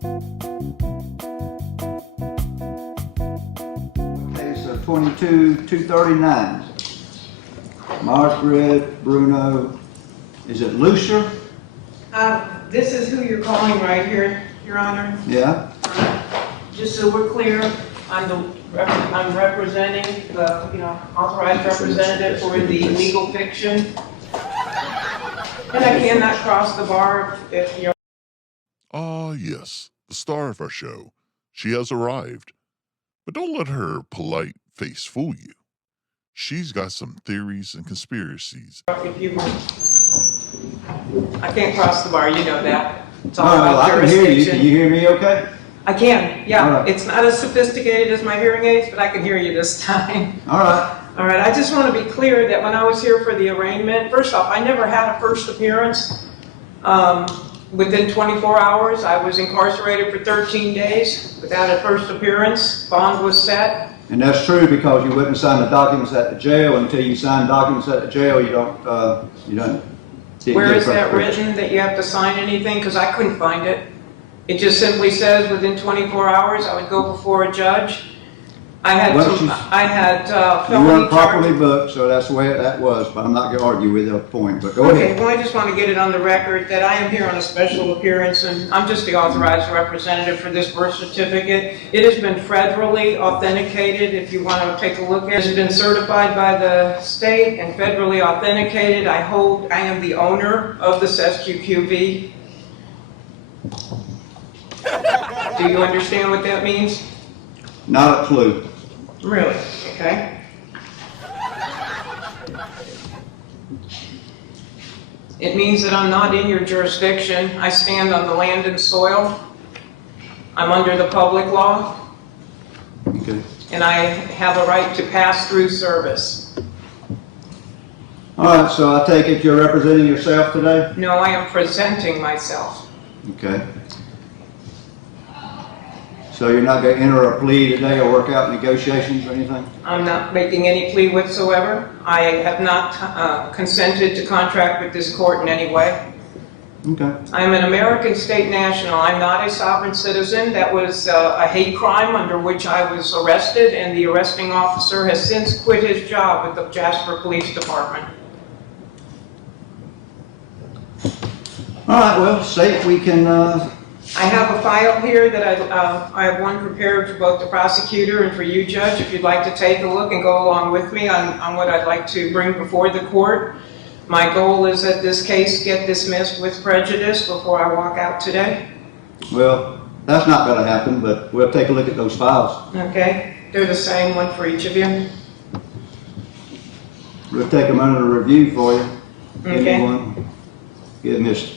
Case of 22-239. Margaret Bruno, is it Lucia? This is who you're calling right here, Your Honor. Yeah. Just so we're clear, I'm representing the, authorized representative for the legal fiction. And I cannot cross the bar if you're... Ah, yes, the star of our show. She has arrived. But don't let her polite face fool you. She's got some theories and conspiracies. If you... I can't cross the bar, you know that. It's all No, about I can hear you. jurisdiction. Can you hear me okay? I can, yeah. All right. It's not as sophisticated as my hearing aids, but I can hear you this time. All right. All right, I just want to be clear that when I was here for the arraignment, first off, I never had a first appearance. Within 24 hours, I was incarcerated for 13 days without a first appearance. Bond was set. And that's true because you wouldn't sign the documents at the jail. Until you sign documents at the jail, you don't Where is that written, that you have to sign anything? Because I couldn't find it. It just simply says within 24 hours, I would go before a judge. I had Well, you felony weren't properly charges. booked, so that's the way that was, but I'm not going to argue with the point, but go Okay, ahead. well, I just want to get it on the record that I am here on a special appearance, and I'm just the authorized representative for this birth certificate. It has been federally authenticated, if you want to take a look at it. It's been certified by the state and federally authenticated. I am the owner of this SQQV. Do you understand what that means? Not a clue. Really? Okay. It means that I'm not in your jurisdiction. I stand on the land and soil. I'm under the public law, Okay. and I have a right to pass through service. All right, so I take it you're representing yourself today? No, I am presenting myself. Okay. So you're not going to enter a plea today or work out negotiations or anything? I'm not making any plea whatsoever. I have not consented to contract with this court in any way. Okay. I'm an American state national. I'm not a sovereign citizen. That was a hate crime under which I was arrested, and the arresting officer has since quit his job with the Jasper Police Department. All right, well, say if we can, I have a file here that I have one prepared for both the prosecutor and for you, Judge, if you'd like to take a look and go along with me on what I'd like to bring before the court. My goal is that this case get dismissed with prejudice before I walk out today. well, that's not going to happen, but we'll take a look at those files. Okay? They're the same, one for each of you. We'll take them under review for you. Give me Okay. one. Give Miss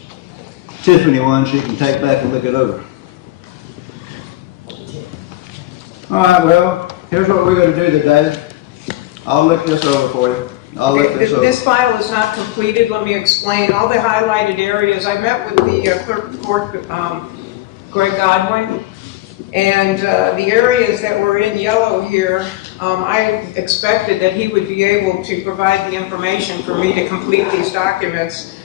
Tiffany one she can take back and look it over. All right, well, here's what we're going to do today. I'll look this over for you. I'll look Okay, this over. this file is not completed. Let me explain. All the highlighted areas, I met with the Clerk of Court, Greg Godwin, and the areas that were in yellow here, I expected that he would be able to provide the information for me to complete these documents.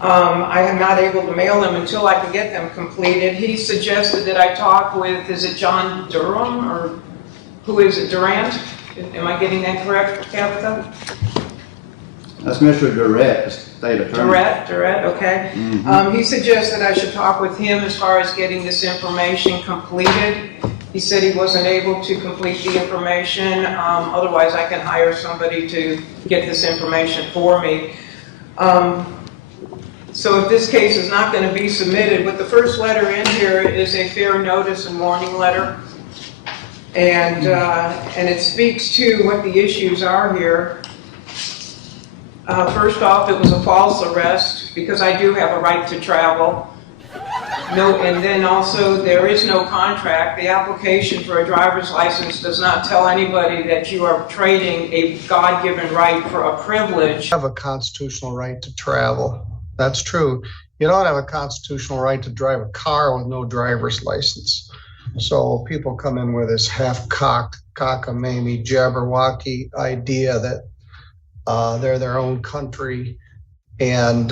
I am not able to mail them until I can get them completed. He suggested that I talk with, is it John Durham, or who is it, Durant? Am I getting that correct, Tabitha? That's Mr. Durrett, the state attorney. Durrett, okay. He suggested I should talk with him as far as getting this information completed. He said he wasn't able to complete the information, otherwise I can hire somebody to get this information for me. So if this case is not going to be submitted, what the first letter in here is a fair notice and warning letter. And it speaks to what the issues are here. First off, it was a false arrest because I do have a right to travel. No, and then also there is no contract. The application for a driver's license does not tell anybody that you are trading a God-given right for a privilege. Have a constitutional right to travel. That's true. You don't have a constitutional right to drive a car with no driver's license. So people come in with this half-cocked, cockamamie, jabberwocky idea that they're their own country, and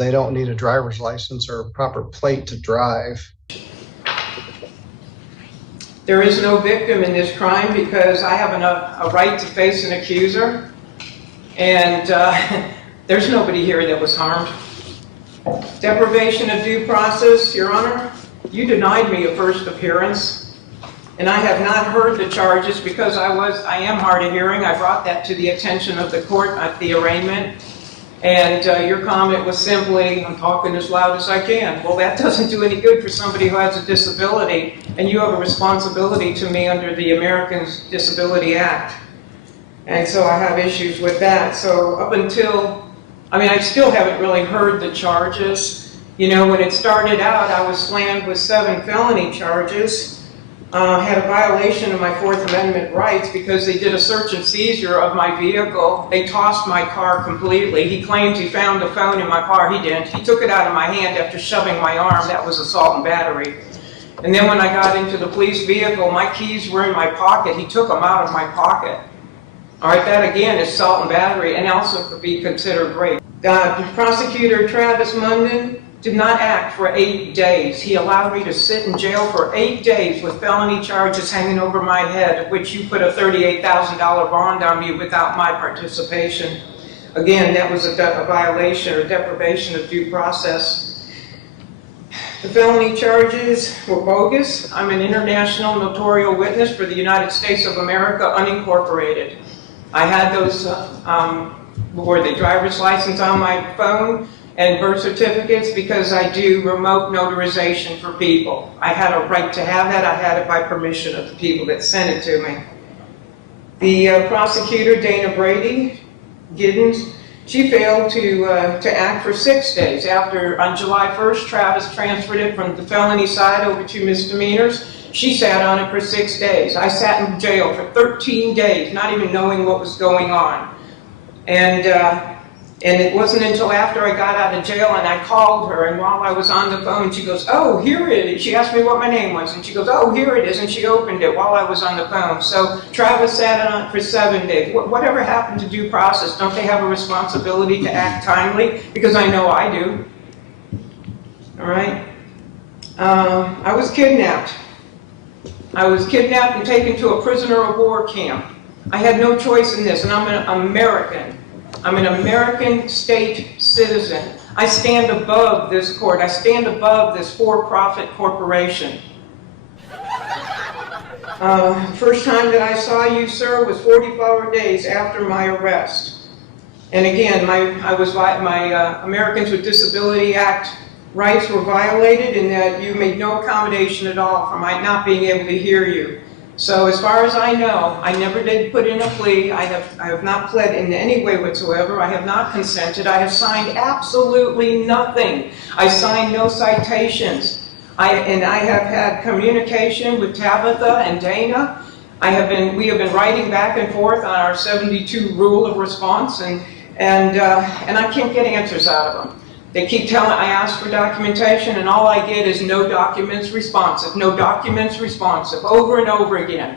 They don't need a driver's license or a proper plate to drive. There is no victim in this crime because I have a right to face an accuser, and there's nobody here that was harmed. Deprivation of due process, Your Honor, you denied me a first appearance, and I have not heard the charges because I am hard of hearing. I brought that to the attention of the court at the arraignment, and your comment was simply, I'm talking as loud as I can. Well, that doesn't do any good for somebody who has a disability, and you have a responsibility to me under the Americans with Disabilities Act. And so I have issues with that. So up until, I still haven't really heard the charges. You know, when it started out, I was slammed with 7 felony charges. Had a violation of my Fourth Amendment rights because they did a search and seizure of my vehicle. They tossed my car completely. He claimed he found the phone in my car. He didn't. He took it out of my hand after shoving my arm. That was assault and battery. And then when I got into the police vehicle, my keys were in my pocket. He took them out of my pocket. All right, that again is assault and battery, and also could be considered rape. Prosecutor Travis Munden did not act for 8 days. He allowed me to sit in jail for 8 days with felony charges hanging over my head, of which you put a $38,000 bond on me without my participation. Again, that was a violation or deprivation of due process. The felony charges were bogus. I'm an international notarial witness for the United States of America, unincorporated. I had those, the driver's license on my phone and birth certificates because I do remote notarization for people. I had a right to have that. I had it by permission of the people that sent it to me. The prosecutor, Dana Brady, Creedence, she failed to act for 6 days. On July 1st, Travis transferred it from the felony side over to misdemeanors. She sat on it for 6 days. I sat in jail for 13 days, not even knowing what was going on. And it wasn't until after I got out of jail and I called her, and while I was on the phone, she goes, "Oh, here it is." She asked me what my name was, and she goes, "Oh, here it is," and she opened it while I was on the phone. So Travis sat on it for 7 days. Whatever happened to due process? Don't they have a responsibility to act timely? Because I know I do. All right? I was kidnapped. I was kidnapped and taken to a prisoner of war camp. I had no choice in this, and I'm an American. I'm an American state citizen. I stand above this court. I stand above this for-profit corporation. First time that I saw you, sir, was 44 days after my arrest. And again, my Americans with Disabilities Act rights were violated in that you made no accommodation at all for my not being able to hear you. So as far as I know, I never did put in a plea. I have not pled in any way whatsoever. I have not consented. I have signed absolutely nothing. I signed no citations. And I have had communication with Tabitha and Dana. We have been writing back and forth on our 72 rule of response, and I can't get answers out of them. They keep telling, I ask for documentation, and all I get is no documents responsive, no documents responsive, over and over again.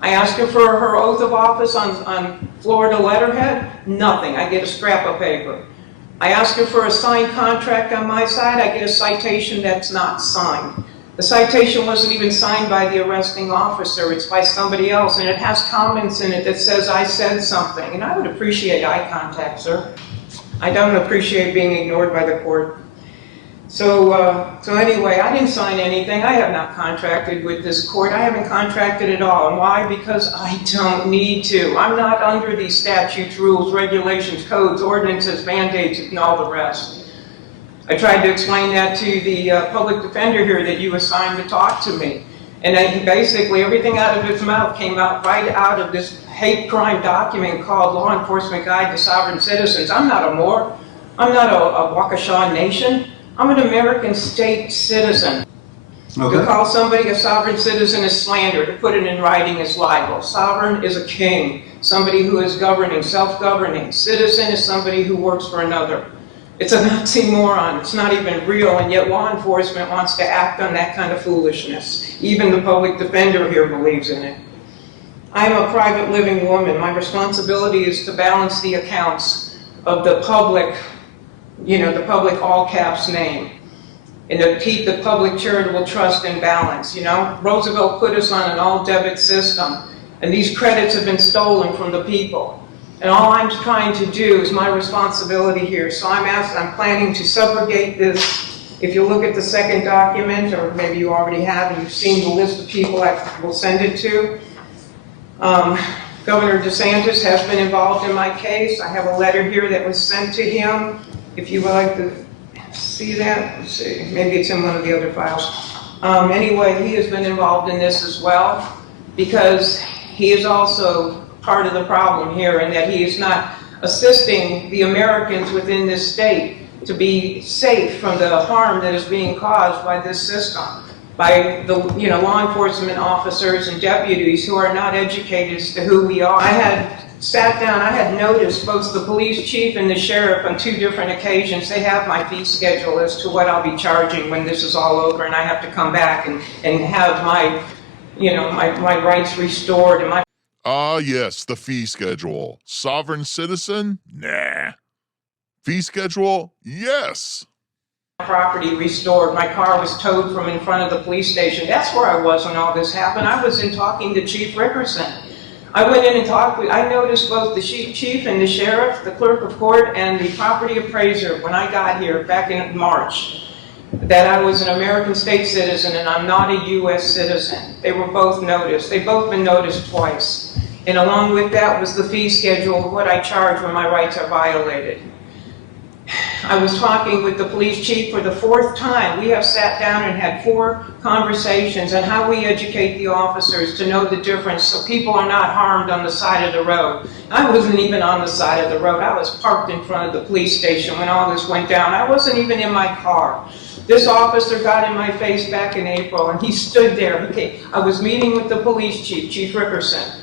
I ask her for her oath of office on Florida letterhead, nothing. I get a scrap of paper. I ask her for a signed contract on my side, I get a citation that's not signed. The citation wasn't even signed by the arresting officer, it's by somebody else, and it has comments in it that says I said something, and I would appreciate eye contact, sir. I don't appreciate being ignored by the court. So anyway, I didn't sign anything. I have not contracted with this court. I haven't contracted at all. And why? Because I don't need to. I'm not under these statutes, rules, regulations, codes, ordinances, mandates, and all the rest. I tried to explain that to the public defender here that you assigned to talk to me. And basically everything out of his mouth came out right out of this hate crime document called Law Enforcement Guide to Sovereign Citizens. I'm not a Moor. I'm not a Waukesha nation. I'm an American state citizen. Okay. To call somebody a sovereign citizen is slander. To put it in writing is libel. Sovereign is a king, somebody who is governing, self-governing. Citizen is somebody who works for another. It's an oxymoron. It's not even real, and yet law enforcement wants to act on that kind of foolishness. Even the public defender here believes in it. I'm a private living woman. My responsibility is to balance the accounts of the public the public all caps name, and to keep the public charitable trust in balance. Roosevelt put us on an all debit system, and these credits have been stolen from the people. And all I'm trying to do is my responsibility here. So I'm planning to subrogate this. If you look at the second document, or maybe you already have, and you've seen the list of people I will send it to. Governor DeSantis has been involved in my case. I have a letter here that was sent to him. If you would like to see that, let's see, maybe it's in one of the other files. Anyway, he has been involved in this as well, because he is also part of the problem here, in that he is not assisting the Americans within this state to be safe from the harm that is being caused by this system, by the law enforcement officers and deputies who are not educated as to who we are. I had sat down, I had noticed both the police chief and the sheriff on 2 different occasions. They have my fee schedule as to what I'll be charging when this is all over, and I have to come back and have my, my rights restored and my. Ah, yes, the fee schedule. Sovereign citizen? Nah. Fee schedule? Yes. Property restored. My car was towed from in front of the police station. That's where I was when all this happened. I was in talking to Chief Rickerson. I went in and I noticed both the chief and the sheriff, the clerk of court, and the property appraiser when I got here back in March, that I was an American state citizen and I'm not a U.S. citizen. They were both noticed. They've both been noticed twice. And along with that was the fee schedule of what I charge when my rights are violated. I was talking with the police chief for the 4th time. We have sat down and had 4 conversations on how we educate the officers to know the difference so people are not harmed on the side of the road. I wasn't even on the side of the road. I was parked in front of the police station when all this went down. I wasn't even in my car. This officer got in my face back in April, and he stood there. I was meeting with the police chief, Chief Rickerson.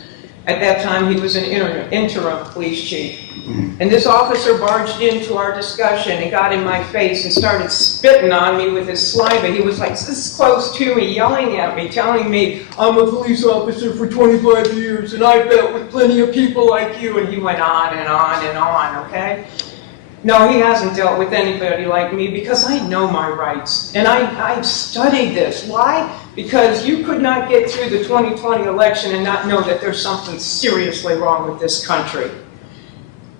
At that time, he was an interim police chief. And this officer barged into our discussion and got in my face and started spitting on me with his saliva. He was like this close to me, yelling at me, telling me, I'm a police officer for 25 years, and I've dealt with plenty of people like you. And he went on and on and on, okay? No, he hasn't dealt with anybody like me, because I know my rights. And I've studied this. Why? Because you could not get through the 2020 election and not know that there's something seriously wrong with this country.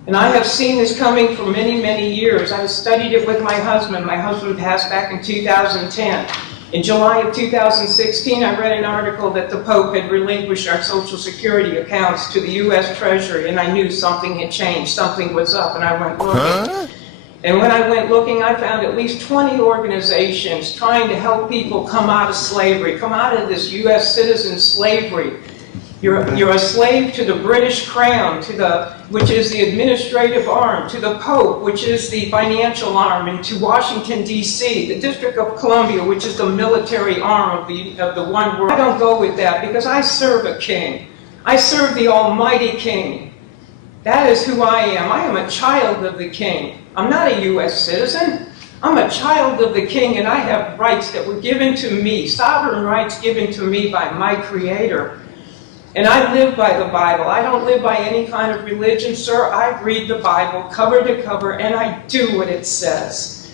And I have seen this coming for many, many years. I studied it with my husband. My husband passed back in 2010. In July of 2016, I read an article that the Pope had relinquished our Social Security accounts to the U.S. Treasury, and I knew something had changed, something was up, and I went looking. Huh? And when I went looking, I found at least 20 organizations trying to help people come out of slavery, come out of this U.S. citizen slavery. You're a slave to the British Crown, which is the administrative arm, to the Pope, which is the financial arm, and to Washington, D.C., the District of Columbia, which is the military arm of the one world. I don't go with that, because I serve a king. I serve the Almighty King. That is who I am. I am a child of the King. I'm not a U.S. citizen. I'm a child of the King, and I have rights that were given to me, sovereign rights given to me by my Creator. And I live by the Bible. I don't live by any kind of religion, sir. I read the Bible cover to cover, and I do what it says.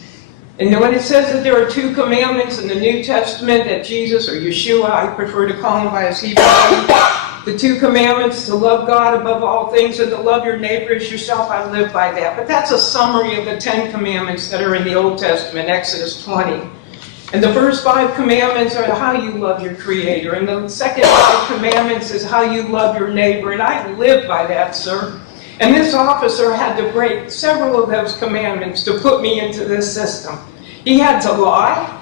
And when it says that there are 2 commandments in the New Testament that Jesus, or Yeshua, I prefer to call him by his Hebrew name, the 2 commandments, to love God above all things and to love your neighbor as yourself, I live by that. But that's a summary of the 10 commandments that are in the Old Testament, Exodus 20. And the first 5 commandments are how you love your Creator. And the second 5 commandments is how you love your neighbor. And I live by that, sir. And this officer had to break several of those commandments to put me into this system. He had to lie,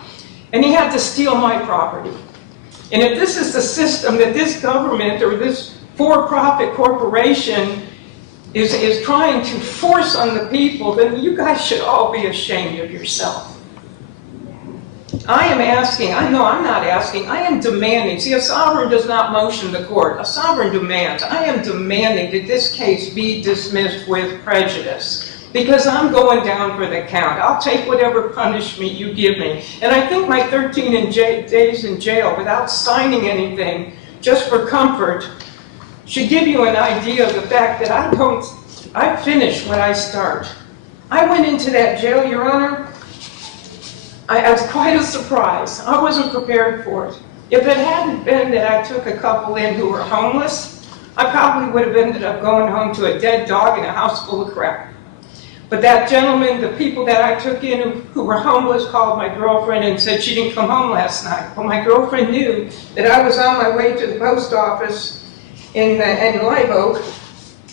and he had to steal my property. And if this is the system that this government or this for-profit corporation is trying to force on the people, then you guys should all be ashamed of yourself. I am asking, I'm not asking, I am demanding. See, a sovereign does not motion the court. A sovereign demands. I am demanding that this case be dismissed with prejudice, because I'm going down for the count. I'll take whatever punishment you give me. And I think my 13 days in jail without signing anything, just for comfort, should give you an idea of the fact that I finish what I start. I went into that jail, Your Honor. I was quite a surprise. I wasn't prepared for it. If it hadn't been that I took a couple in who were homeless, I probably would have ended up going home to a dead dog in a house full of crap. But that gentleman, the people that I took in who were homeless, called my girlfriend and said she didn't come home last night. Well, my girlfriend knew that I was on my way to the post office in Live Oak,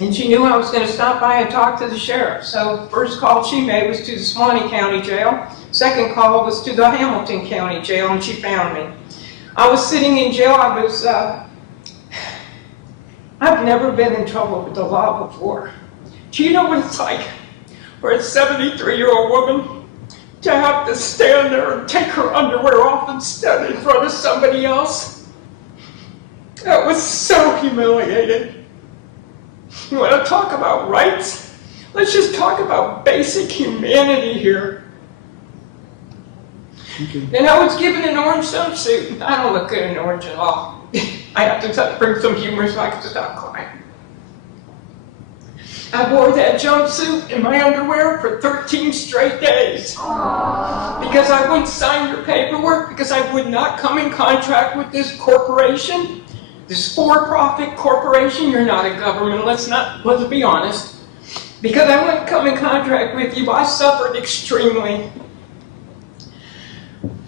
and she knew I was going to stop by and talk to the sheriff. So first call she made was to the Suwannee County Jail. Second call was to the Hamilton County Jail, and she found me. I was sitting in jail. I've never been in trouble with the law before. Do you know what it's like for a 73-year-old woman to have to stand there and take her underwear off and stand in front of somebody else? That was so humiliating. You want to talk about rights? Let's just talk about basic humanity here. Okay. And I was given an orange jumpsuit. I don't look good in orange at all. I have to bring some humor so I can stop crying. I wore that jumpsuit in my underwear for 13 straight days. Because I wouldn't sign your paperwork, because I would not come in contract with this corporation, this for-profit corporation. You're not a government, let's be honest. Because I wouldn't come in contract with you, I suffered extremely.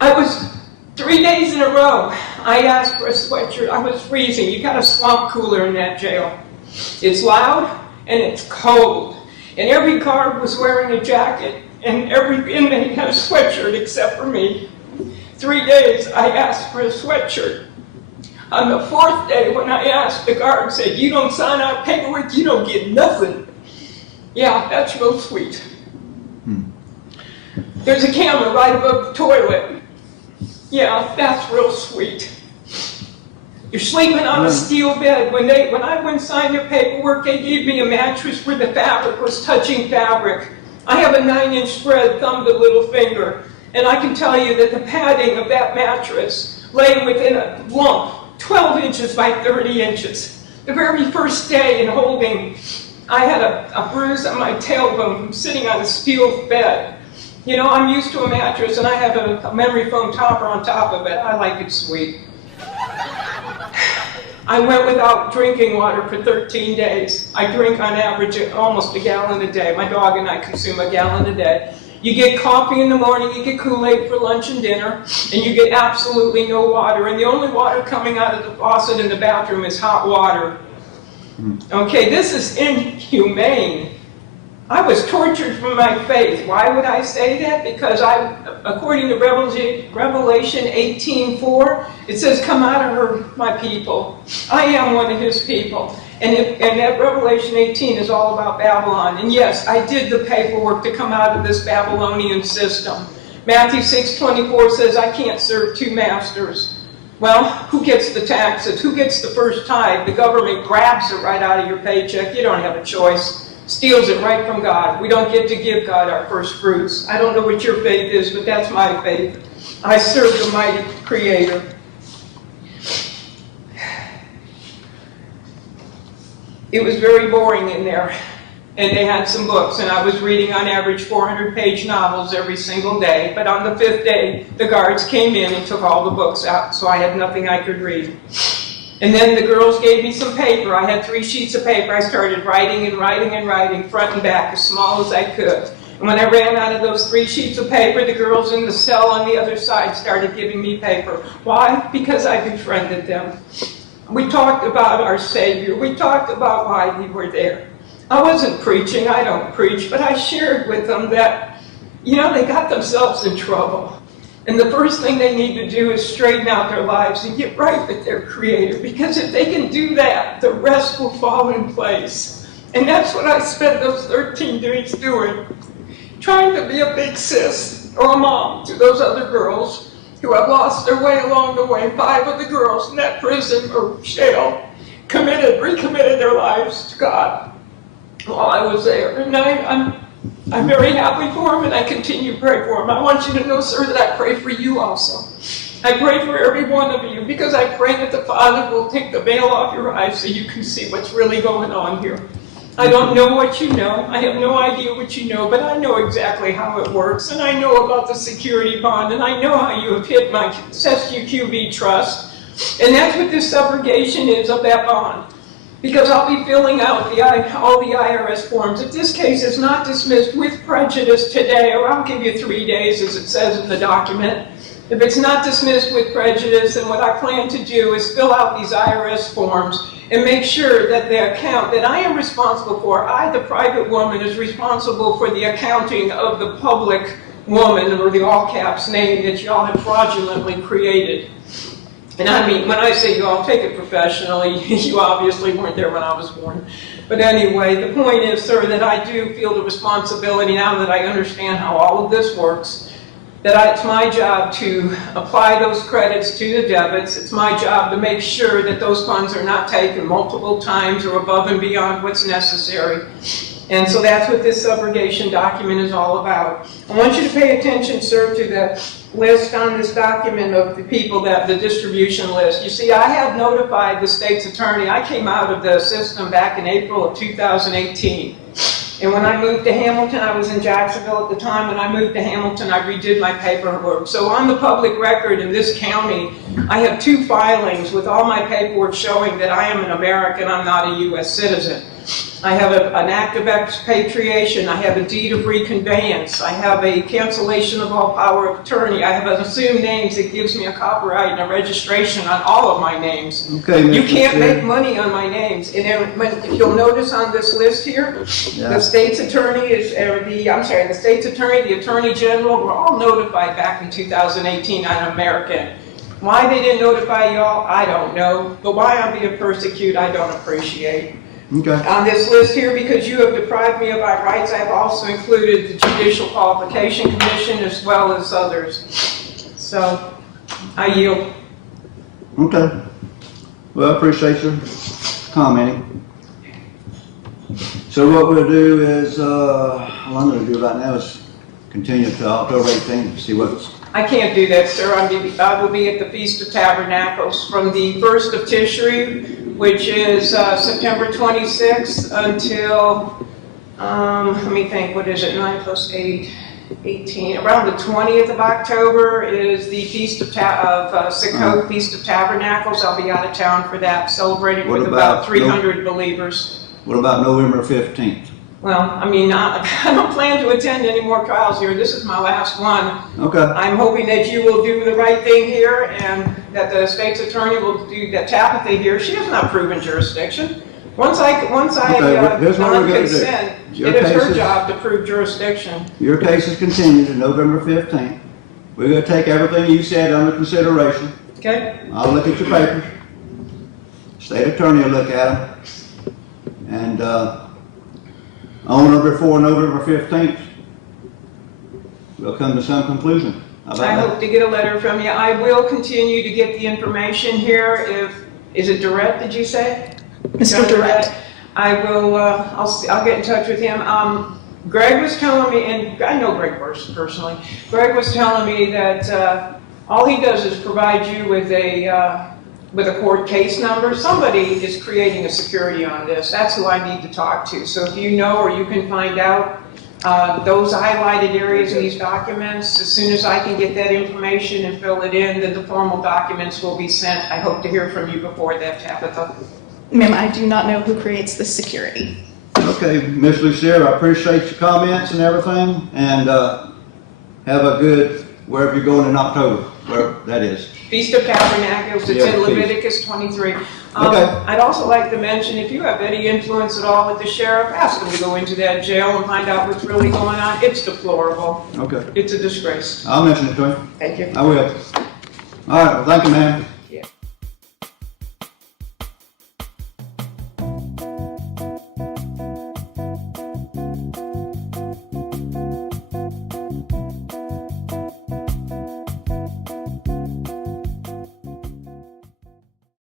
I was 3 days in a row, I asked for a sweatshirt. I was freezing. You got a swamp cooler in that jail. It's loud and it's cold. And every guard was wearing a jacket, and every inmate had a sweatshirt except for me. 3 days I asked for a sweatshirt. On the fourth day, when I asked, the guard said, "You don't sign out paperwork, you don't get nothing." Yeah, that's real sweet. There's a camera right above the toilet. Yeah, that's real sweet. You're sleeping on a steel bed. When I went and signed their paperwork, they gave me a mattress where the fabric was touching fabric. I have a 9-inch spread, thumb to little finger, and I can tell you that the padding of that mattress lay within a lump, 12 inches by 30 inches. The very first day in holding, I had a bruise on my tailbone from sitting on a steel bed. You know, I'm used to a mattress, and I have a memory foam topper on top of it. I like it sweet. I went without drinking water for 13 days. I drink on average almost a gallon a day. My dog and I consume a gallon a day. You get coffee in the morning, you get Kool-Aid for lunch and dinner, and you get absolutely no water. And the only water coming out of the faucet in the bathroom is hot water. Okay, this is inhumane. I was tortured for my faith. Why would I say that? Because according to Revelation 18:4, it says, "Come out of her, my people." I am one of his people. And that Revelation 18 is all about Babylon. And yes, I did the paperwork to come out of this Babylonian system. Matthew 6:24 says, "I can't serve two masters." Well, who gets the taxes? Who gets the first tithe? The government grabs it right out of your paycheck. You don't have a choice. Steals it right from God. We don't get to give God our first fruits. I don't know what your faith is, but that's my faith. I serve the mighty Creator. It was very boring in there, and they had some books, and I was reading on average 400-page novels every single day. But on the 5th day, the guards came in and took all the books out, so I had nothing I could read. And then the girls gave me some paper. I had 3 sheets of paper. I started writing and writing and writing, front and back, as small as I could. And when I ran out of those 3 sheets of paper, the girls in the cell on the other side started giving me paper. Why? Because I befriended them. We talked about our Savior. We talked about why we were there. I wasn't preaching. I don't preach. But I shared with them that, you know, they got themselves in trouble. And the first thing they need to do is straighten out their lives and get right with their Creator. Because if they can do that, the rest will fall in place. And that's what I spent those 13 days doing. Trying to be a big sis or a mom to those other girls who have lost their way along the way. 5 of the girls in that prison or jail recommitted their lives to God while I was there. And I'm very happy for him, and I continue to pray for him. I want you to know, sir, that I pray for you also. I pray for every one of you, because I pray that the Father will take the veil off your eyes so you can see what's really going on here. I don't know what you know. I have no idea what you know, but I know exactly how it works, and I know about the security bond, and I know how you have hit my SQB trust, and that's what this subrogation is of that bond. Because I'll be filling out all the IRS forms. If this case is not dismissed with prejudice today, or I'll give you 3 days as it says in the document, if it's not dismissed with prejudice, then what I plan to do is fill out these IRS forms and make sure that the account that I am responsible for, I, the private woman, is responsible for the accounting of the public woman, or the all caps name that y'all have fraudulently created. And I mean, when I say you all, take it professionally, you obviously weren't there when I was born. But anyway, the point is, sir, that I do feel the responsibility now that I understand how all of this works, that it's my job to apply those credits to the debits. It's my job to make sure that those funds are not taken multiple times or above and beyond what's necessary. And so that's what this subrogation document is all about. I want you to pay attention, sir, to the list on this document of the people that, the distribution list. You see, I have notified the state's attorney. I came out of the system back in April of 2018. And when I moved to Hamilton, I was in Jacksonville at the time. When I moved to Hamilton, I redid my paperwork. So on the public record in this county, I have 2 filings with all my paperwork showing that I am an American, I'm not a U.S. citizen. I have an act of expatriation. I have a deed of reconveyance. I have a cancellation of all power of attorney. I have an assumed names that gives me a copyright and a registration on all of my names. Okay, You Mr. can't Chair. make money on my names. And then, if you'll notice on this list here, Yeah. the state's attorney is, the state's attorney, the attorney general, were all notified back in 2018 I'm American. Why they didn't notify y'all, I don't know. But why I'm being persecuted, I don't appreciate. Okay. On this list here, because you have deprived me of my rights, I've also included the Judicial Qualification Commission as well as others. So, I yield. Okay. Well, I appreciate you commenting. So what we'll do is, all I'm going to do right now is continue to October 18th to see what's... I can't do that, sir. I will be at the Feast of Tabernacles from the 1st of Tishri, which is September 26th until, let me think, what is it, 9 plus 8, 18. Around the 20th of October is the Feast of Sukkot, Feast of Tabernacles. I'll be out of town for that, celebrating What with about about 300 believers. What about November 15th? Well, I mean, I don't plan to attend any more trials here. This is my last one. Okay. I'm hoping that you will do the right thing here and that the state's attorney will do that. Tabitha here, she has not proven jurisdiction. Once I here's what we're gonna do. non-consent, Your it is case her is- job to prove jurisdiction. Your case is continued to November 15th. We're going to take everything you said under consideration. Okay? I'll look at your papers. State attorney will look at them. And on or before November 15th, we'll come to some conclusion. How about I that? hope to get a letter from you. I will continue to get the information here. Is it Durrett, did you say? Mr. Durrett. I will, I'll get in touch with him. Greg was telling me, and I know Greg personally, Greg was telling me that all he does is provide you with a court case number. Somebody is creating a security on this. That's who I need to talk to. So if you know or you can find out those highlighted areas in these documents, as soon as I can get that information and fill it in, then the formal documents will be sent. I hope to hear from you before that, Tabitha. Ma'am, I do not know who creates this security. Okay, Ms. Lucille, I appreciate your comments and everything, and have a good, wherever you're going in October, wherever that is. Feast of Tabernacles, it's Yeah, in feast. Leviticus 23. Okay. I'd also like to mention, if you have any influence at all with the sheriff, ask him to go into that jail and find out what's really going on. It's deplorable. Okay, It's a disgrace. I'll mention it to him. Thank you. I will. All right, well, thank you, ma'am.